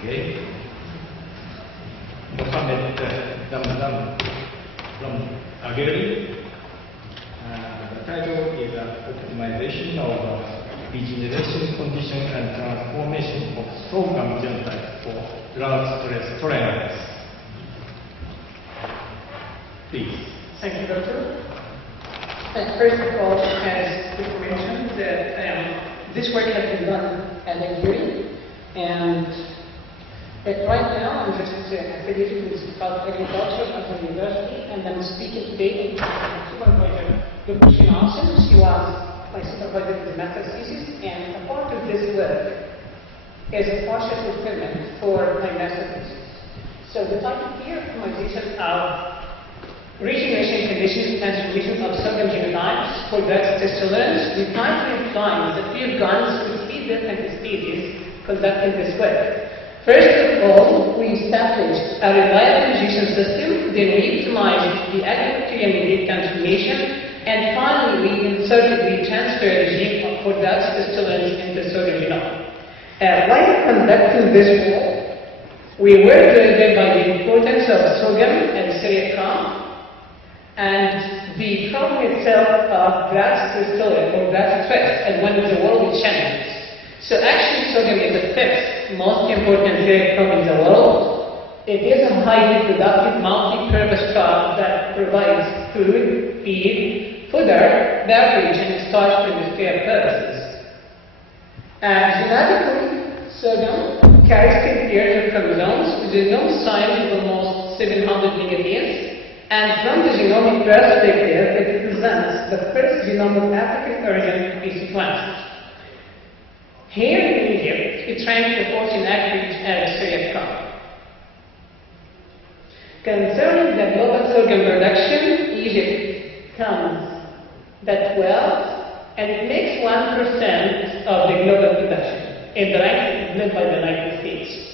Okay. Mohamed Zamzam from Agrobacterium. The title is Optimization of Regeneration Condition and Transformation of Sorghum genotype for Drought Stress Tolerance. Please. Thank you, Doctor. First of all, as you mentioned, that this work has been done at Agrobacterium, and right now I'm just affiliated with the Department of Agriculture at the university, and I'm speaking today with my supervisor, Dr. Shinawson. She was my supervisor in the master's thesis, and a part of this work is a partial fulfillment for my master's thesis. So the title here, optimization of regeneration conditions and transformation of sorghum genotypes for drought stress tolerance. The title implies that we have gone through 3 different stages conducting this work. First of all, we established a reliable irrigation system, then we optimized the Agrobacterium-mediated transformation, and finally we inserted the transfer regime for drought stress tolerance into sorghum genome. While conducting this work, we were driven by the importance of sorghum and cereal crop, and the problem itself of drought stress tolerance or drought stress as one of the world challenges. So actually sorghum is the 5th most important cereal crop in the world. It is a highly productive multi-purpose crop that provides food, feed, fodder, beverage, and starch for industrial purposes. Genetically, sorghum carries 10 pairs of chromosomes with a genome size of almost 700 megabase. And from the genomic perspective, it represents the first genome of African origin to be sequenced. Here in Egypt, it ranks the 14th acreage as a cereal crop. Concerning the global sorghum production, Egypt comes the 12th, and it makes 1% of the global production in the rank led by the United States.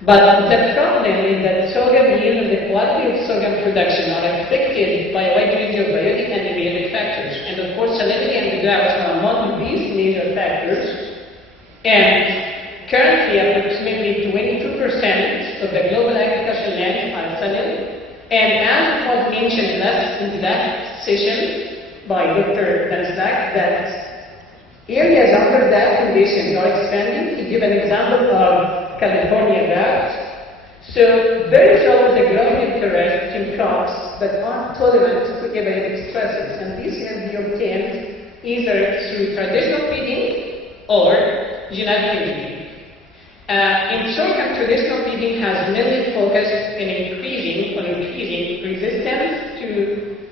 But the problem is that sorghum yield and the quality of sorghum production are affected by a wide range of biotic and abiotic factors. And of course, salinity and drought are among these major factors. And currently, approximately 22% of the global agricultural land are saline. And as it was mentioned in the last session by Dr. Zamzam, that areas under that condition are expanding. To give an example of California drought. So there is always a growing interest in crops that are tolerant to abiotic stresses, and these can be obtained either through traditional feeding or genetic engineering. In sorghum, traditional feeding has mainly focused on increasing resistance to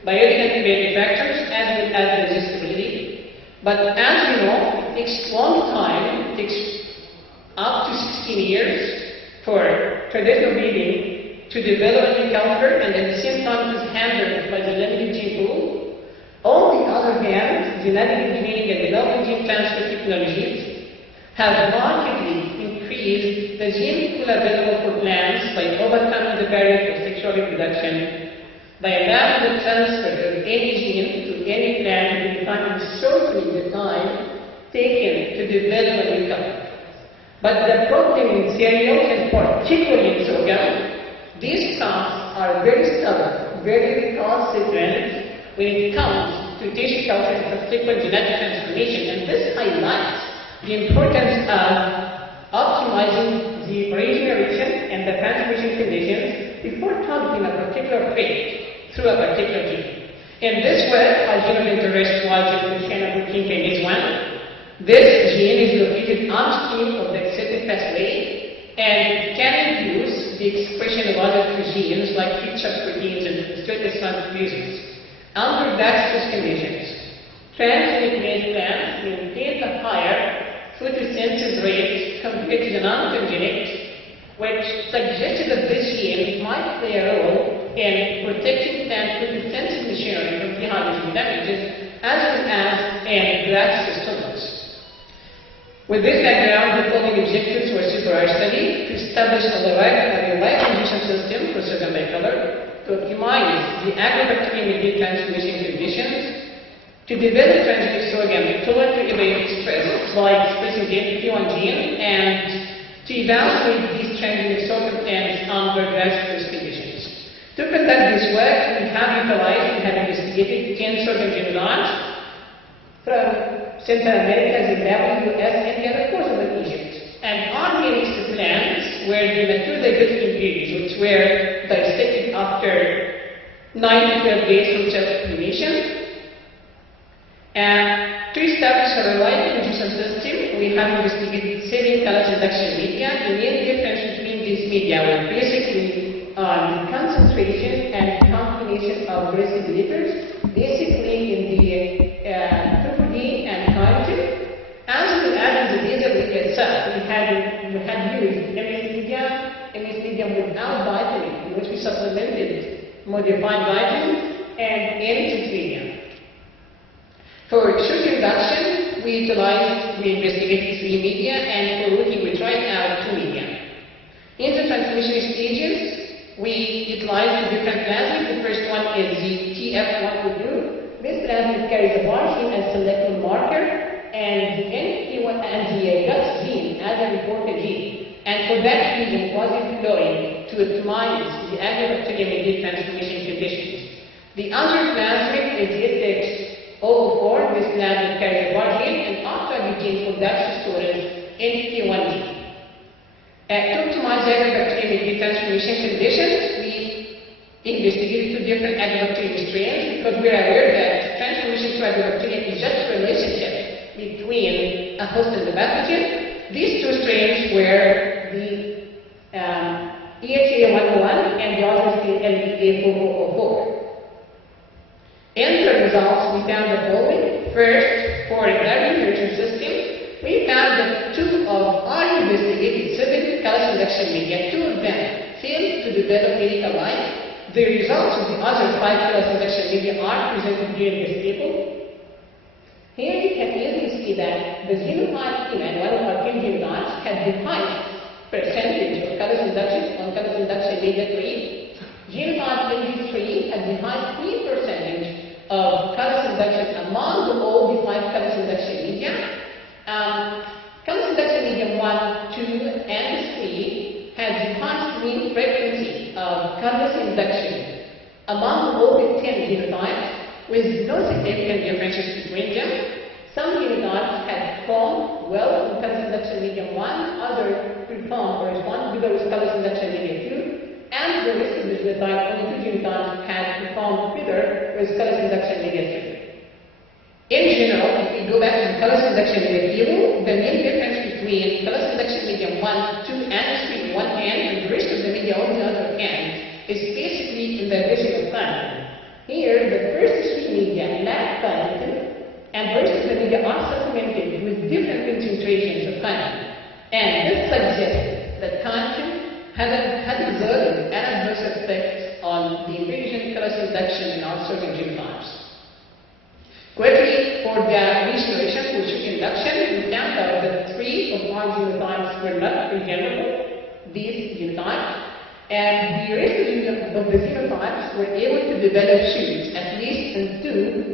biotic and abiotic factors as well as digestibility. But as you know, it takes a long time, up to 16 years for traditional breeding to develop and recover, and at the same time it is handled by the limited gene pool. On the other hand, genetic engineering and development gene transfer technologies have markedly increased the gene pool available for plants by overcoming the barrier of sexual reproduction, by allowing the transfer of any gene to any plant and shortening the time taken to develop and recover. But the problem in cereals, and particularly in sorghum, these crops are very stubborn, very recalcitrant when it comes to tissue culture and subsequent genetic transformation. And this highlights the importance of optimizing the regeneration and the transformation conditions before targeting a particular trait through a particular gene. In this way, our gene of interest was in protein kinase 1. This gene is located upstream of the excited pathway and can induce the expression of other genes like feature proteins and straight transcriptases. Under that stress conditions, transgenic plants maintain a higher photosynthesis rate compared to the non-transgenic, which suggested that this gene might play a role in protecting plant photosynthesis machinery from dehydration damages as well as in drought stress tolerance. With this background, the following objectives were supervised study: to establish a reliable irrigation system for sorghum bicolor, to optimize the Agrobacterium-mediated transformation conditions, to develop transgenic sorghum tolerant to abiotic stress by expressing the NP1 gene, and to evaluate these changing circumstances under grassroots conditions. To conduct this work, we have investigated 10 sorghum genotypes from Central America, Zimbabwe, US, India, and of course over Egypt. And our meetings to plants were given 2 digestion periods, which were dissected after 9 to 12 days from self-elimination. To establish a reliable production system, we have investigated 7 color induction media. The main difference between these media were basically the concentration and combination of respirators, basically in the protein and collagen. As we added the data itself, we had used MS medium without vitamin, in which we supplemented modified vitamins and NH medium. For sugar reduction, we investigated 3 media, and for rooting, we tried out 2 media. In the transmission stages, we utilized the different plasmids. The first one is the TF122. This plasmid carries a bar gene as selective marker, and the NP1 and the gut gene as an important gene. And for that reason, was employed to optimize the Agrobacterium-mediated transformation conditions. The other plasmid is ITX-004. This plasmid carries a bar gene, and after the gene for Dutch storage, NP1 gene. To optimize the Agrobacterium-mediated transformation conditions, we investigated 2 different Agrobacterium strains because we are aware that transformation to Agrobacterium is just a relationship between a host and the pathogen. These 2 strains were the EHA101 and the other is the LBA4004. In the results, we found the following. First, for the regeneration system, we found that 2 of our investigated 7 color induction media, 2 of them failed to develop medical life. The results of the other 5 color induction media are presented here in this table. Here you can easily see that the genotype E and one of our 10 genotypes had the highest percentage of color induction on color induction media 3. Genotype NG3 had the highest 3% of color induction among all the 5 color induction media. Color induction media 1, 2, and 3 had the highest mean frequency of color induction among all the 10 genotypes, with no significant differences between them. Some genotypes had performed well in color induction medium 1, others performed or responded better with color induction medium 2, and the rest of the genotypes, only 2 genotypes had performed better with color induction medium 3. In general, if we go back to the color induction medium table, the main difference between color induction medium 1, 2, and 3 on one hand, and the rest of the media on the other hand, is basically in the addition of time. Here, the first 3 media lack collagen, and the rest of the media are supplemented with different concentrations of collagen. And this suggests that collagen had exerted an adverse effect on the ingredient color induction in our sorghum genotypes. Quickly, for the regeneration for sugar induction, we found out that 3 of our genotypes were not regenerable, these genotypes. And the rest of the genotypes were able to develop shoots, at least in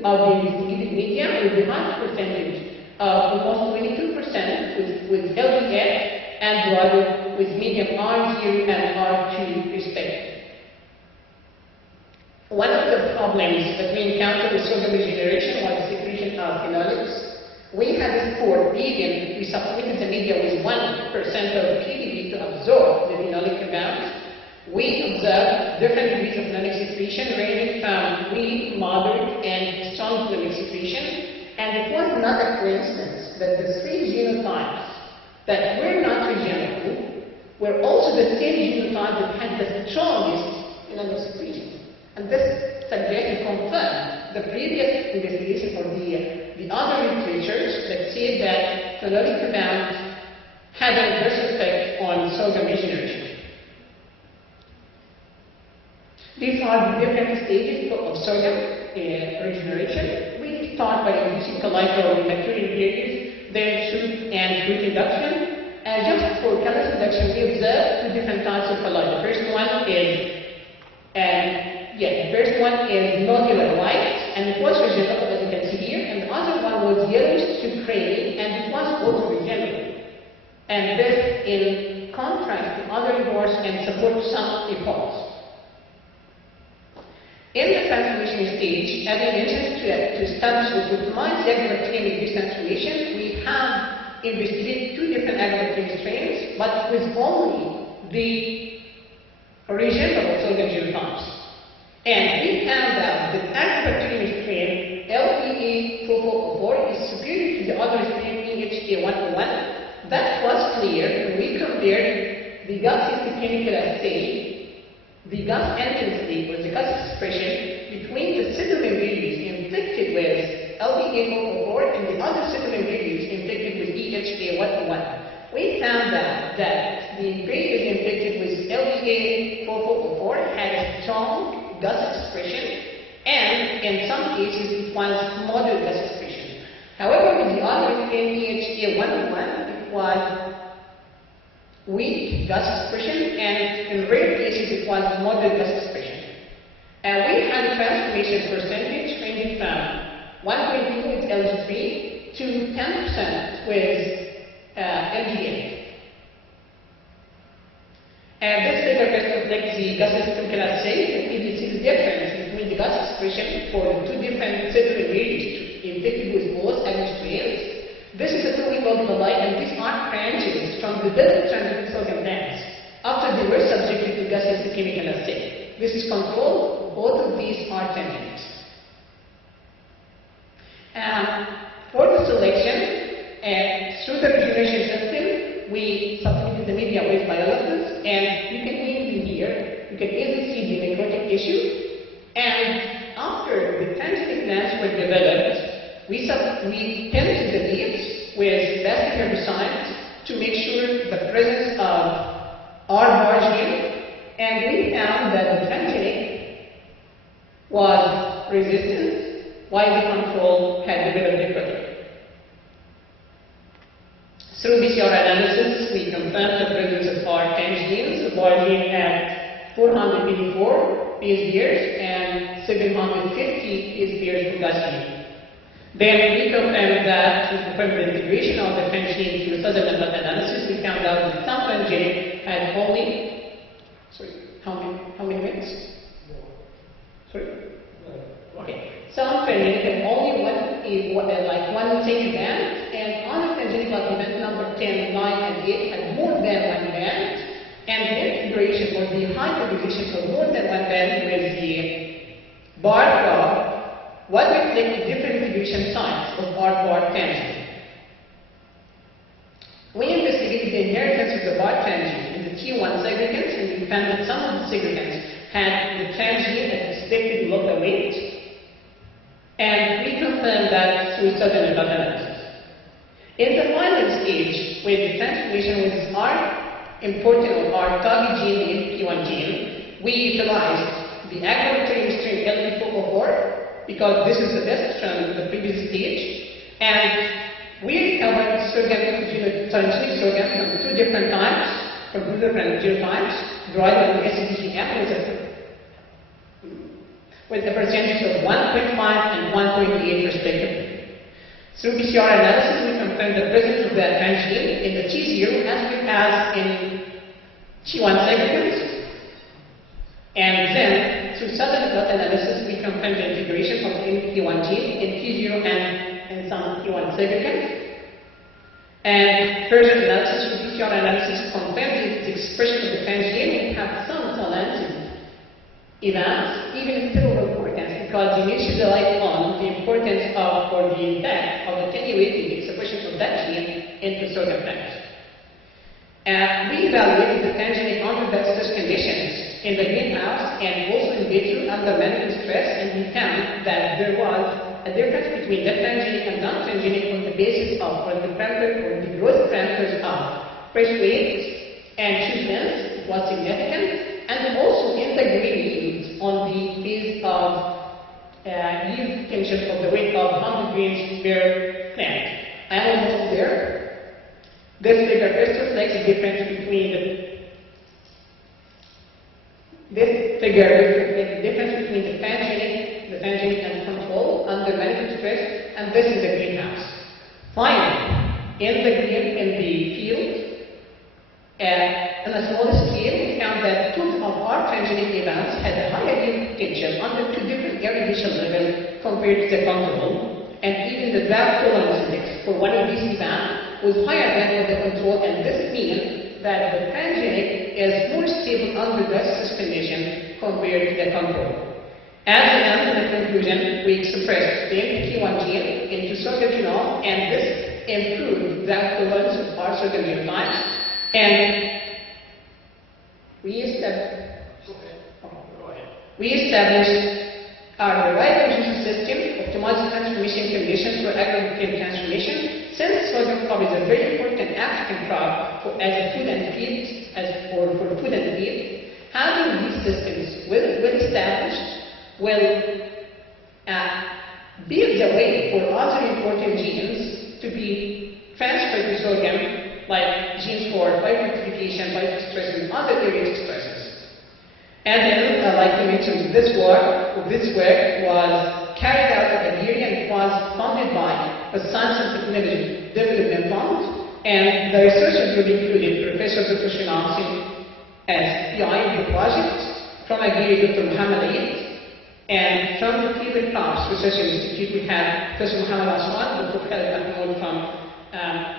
2 of the investigated media, with the highest percentage of almost 22% with LDF, and the other with medium R0 and R2 respectively. One of the problems that we encountered with sorghum regeneration was the secretion of phenolics. We had scored, even if we supplemented the media with 1% of PDB to absorb the phenolic compounds. We observed different degrees of phenolic secretion ranging from weak, moderate, and strong phenolic secretion. And it was not a coincidence that the 3 genotypes that were not regenerable were also the same genotypes that had the strongest phenolic secretion. And this suggests to confirm the previous investigation for the other literatures that said that phenolic compounds had an adverse effect on sorghum regeneration. These are the different stages of sorghum regeneration. We start by inducing collateral maturing periods, then shoot and fruit induction. And just for color induction, we observe 2 different types of collateral. The first one is nodular white, and it was regenerable, as you can see here. And the other one was yellowish to gray, and it was also regenerable. And this in contrast the other reports and support some reports. In the transformation stage, as I mentioned, to establish or to optimize the agrobacterium-mediated transformation, we have investigated 2 different agrobacterium strains, but with only the original sorghum genotypes. And we found out that agrobacterium strain LPA-444 is superior to the other strain EHA-101. That was clear when we compared the gut histochemical assay, the gut intensity or the gut expression between the cellular ingredients infected with LPA-444 and the other cellular ingredients infected with EHA-101. We found out that the ingredients infected with LPA-444 had a strong gut expression, and in some cases it was moderate gut expression. However, with the other EHA-101, it was weak gut expression, and in rare cases it was moderate gut expression. And we had a transformation percentage ranging from 1.2 with LG3 to 10% with LGA. And this figure best reflects the gut histochemical assay. You can see the difference between the gut expression for the 2 different cellular ingredients infected with both strains. This is a 2-week old alike, and these are branches from the developed transgenic sorghum plants after they were subjected to gut histochemical assay. This is controlled. Both of these are transgenics. For the selection, through the regeneration system, we supplemented the media with biologicals, and you can easily here, you can easily see the necrotic tissue. And after the transgenic plants were developed, we pinch the leaves with basic herbicides to make sure the presence of R gene, and we found that the transgenic was resistant while the control had developed necrotic. Through PCR analysis, we confirmed the presence of R genes. The R gene had 484 base pairs and 750 base pairs for gas gene. Then we confirmed the integration of the transgene through Sutherland blot analysis. We found out that some transgenic had only, how many minutes? Sorry? Okay. Some transgenic had only one single band, and other transgenic like event number 10, 9, and 8 had more than 1 band, and the integration or the hybridization for more than 1 band with the bar plot what reflect the different integration sites of bar transgene. We investigated the inheritance of the bar transgene in the T1 segregants, and we found that some of the segregants had the transgene at expected local weight, and we confirmed that through Sutherland blot analysis. In the final stage, with the transformation with our important or our target gene, the NP1 gene, we utilized the agrobacterium strain LP404 because this is the best from the previous stage, and we recovered transgenic sorghum from 2 different types, from 2 different genotypes, derived from SCDCF with a percentage of 1.5 and 1.8 respectively. Through PCR analysis, we confirmed the presence of that transgene in the T0 as well as in T1 segments. And then, through Sutherland blot analysis, we confirmed the integration of the NP1 gene in T0 and some T1 segments. And further analysis through PCR analysis confirmed the expression of the transgene. We have some selective events, even still of importance, because you need to rely on the importance of or the impact of attenuating the expression of that gene into sorghum plants. We evaluated the transgenic under stress conditions in the greenhouse and also in vitro under management stress, and we found that there was a difference between the transgenic and non-transgenic on the basis of or the parameter or the growth parameters of fresh weight and shoot length. It was significant, and also in the green yields on the basis of yield tension of the weight of 100 grains per plant. I am almost there. This figure best reflects the difference between the transgenic and control under management stress, and this is the greenhouse. Finally, in the field, transgenic events had a higher yield potential under two different irrigation levels compared to the control, and even the drought tolerance index for one of these events was higher than for the control, and this means that the transgenic is more stable under dust condition compared to the control. As an ultimate conclusion, we expressed the MPK1 gene into sorghum genome, and this improved drought tolerance of our sorghum genotypes, and we established our reliable system, optimized transformation conditions for agrobacterium transformation, since sorghum crop is a very important African crop for food and feed, for food and feed. Having these systems well established will build the way for other important genes to be transferred to sorghum, like genes for phytotrification, phytostress, and other area stresses. And then I'd like to mention this work was carried out at Agrobacterium and was funded by the Science and Technology Development Fund, and the researchers will include Professor Dr. Shinam as PI in the project, from Agrobacterium Dr. Mohamed Zamzam, and from the Field and Crops Research Institute we have Professor Mohamed Aswad, Dr. Khalid Mahmoud from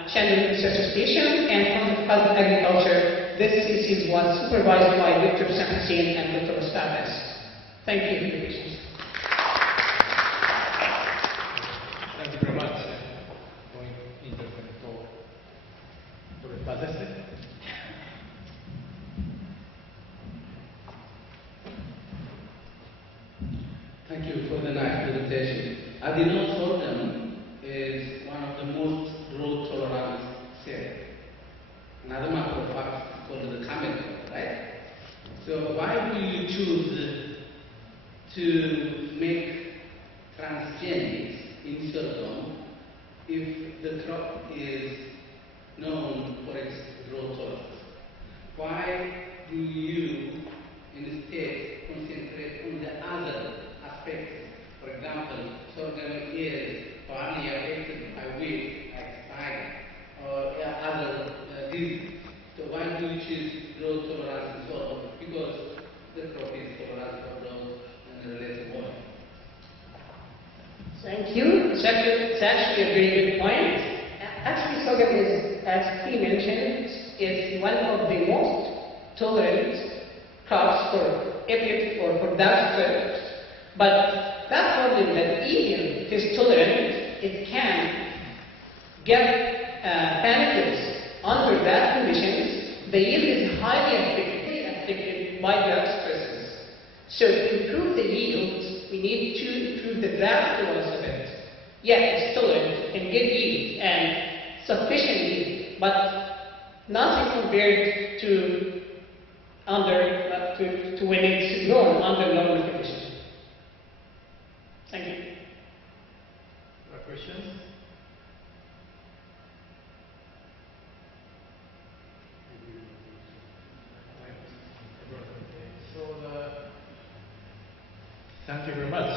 Chandler Research Station, and from the Department of Agriculture. This thesis was supervised by Dr. Sam Hussein and Dr. Mustafa. Thank you for your patience. Thank you very much for interesting talk. Dr. Badese. Thank you for the nice presentation. As you know, sorghum is one of the most drought tolerant cereals. Another matter of fact is called the camel crop, right? So why do you choose to make transgenics in sorghum if the crop is known for its drought tolerance? Why do you instead concentrate on the other aspects? For example, sorghum is partly affected by weeds like spider or other diseases. So why do you choose drought tolerance in sorghum? Because the crop is tolerant for drought and related water. Thank you. It's actually a very good point. Actually, sorghum is, as he mentioned, is one of the most tolerant crops for epic or for drought threats. But that problem that even if it's tolerant, it can get benefits under that conditions. The yield is highly affected by drought stresses. So to improve the yield, we need to improve the drought tolerance of it. Yeah, it's tolerant, it can give yield and sufficient yield, but nothing compared to when it's grown under normal conditions. Thank you. Other questions? Thank you very much.